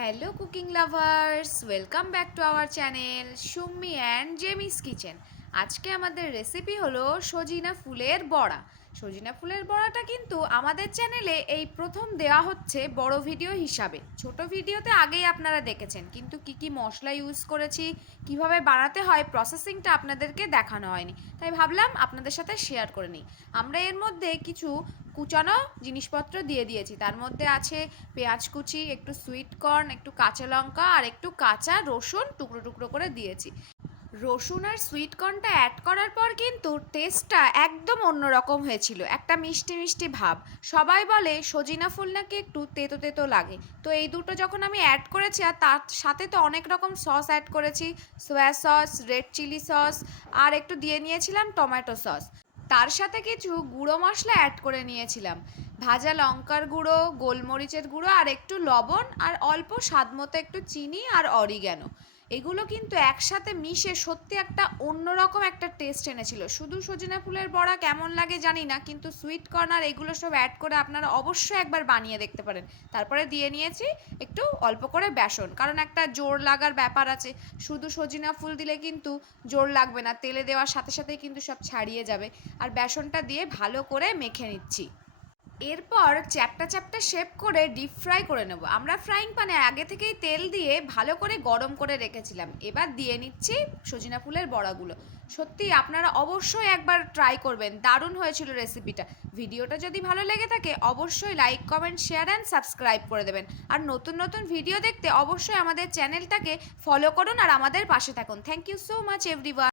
Hello cooking lovers, welcome back to our channel Summi and Jemi's kitchen. আজকে আমাদের recipe হলো সজিনা ফুলের বড়া। সজিনা ফুলের বড়াটা কিন্তু আমাদের চ্যানেলে এই প্রথম দেওয়া হচ্ছে বড় ভিডিও হিসাবে। ছোট ভিডিওতে আগেই আপনারা দেখেছেন, কিন্তু কি কি মশলা ইউজ করেছি, কিভাবে বানাতে হয়, প্রসেসিংটা আপনাদেরকে দেখানো হয়নি, তাই ভাবলাম আপনাদের সাথে শেয়ার করে নিই। আমরা এর মধ্যে কিছু কুচানো জিনিসপত্র দিয়ে দিয়েছি। তার মধ্যে আছে পেঁয়াজ কুচি, একটু সুইট কর্ন, একটু কাঁচা লঙ্কা আর একটু কাঁচা রসুন টুকরো টুকরো করে দিয়েছি। রসুন আর সুইট কর্নটা অ্যাড করার পর কিন্তু টেস্টটা একদম অন্যরকম হয়েছিল, একটা মিষ্টি মিষ্টি ভাব। সবাই বলে সজিনা ফুল নাকি একটু তেতো তেতো লাগে, তো এই দুটো যখন আমি অ্যাড করেছি আর তার সাথে তো অনেক রকম সস অ্যাড করেছি, soya sauce, red chilli sauce আর একটু দিয়ে নিয়েছিলাম টমেটো সস। তার সাথে কিছু গুঁড়ো মশলা অ্যাড করে নিয়েছিলাম, ভাজা লঙ্কার গুঁড়ো, গোলমরিচের গুঁড়ো আর একটু লবণ আর অল্প স্বাদ মতো একটু চিনি আর অরিগ্যানো। এগুলো কিন্তু একসাথে মিশে সত্যি একটা অন্যরকম একটা টেস্ট এনেছিল। শুধু সজনে ফুলের বড়া কেমন লাগে জানি না, কিন্তু সুইট কর্ন আর এগুলো সব অ্যাড করে আপনারা অবশ্যই একবার বানিয়ে দেখতে পারেন। তারপরে দিয়ে নিয়েছি একটু অল্প করে বেসন, কারণ একটা জোর লাগার ব্যাপার আছে। শুধু সজিনা ফুল দিলে কিন্তু জোর লাগবে না, তেলে দেওয়ার সাথে সাথেই কিন্তু সব ছাড়িয়ে যাবে। আর বেসনটা দিয়ে ভালো করে মেখে নিচ্ছি। এরপর চ্যাপ্টা চ্যাপ্টা শেপ করে ডিপ ফ্রাই করে নেব। আমরা ফ্রাইং প্যানে আগে থেকেই তেল দিয়ে ভালো করে গরম করে রেখেছিলাম। এবার দিয়ে নিচ্ছি সজিনা ফুলের বড়াগুলো। সত্যি আপনারা অবশ্যই একবার ট্রাই করবেন, দারুণ হয়েছিল রেসিপিটা। ভিডিওটা যদি ভালো লেগে থাকে অবশ্যই like, comment, share and subscribe করে দেবেন। আর নতুন নতুন ভিডিও দেখতে অবশ্যই আমাদের চ্যানেলটাকে ফলো করুন আর আমাদের পাশে থাকুন। Thank you so much everyone.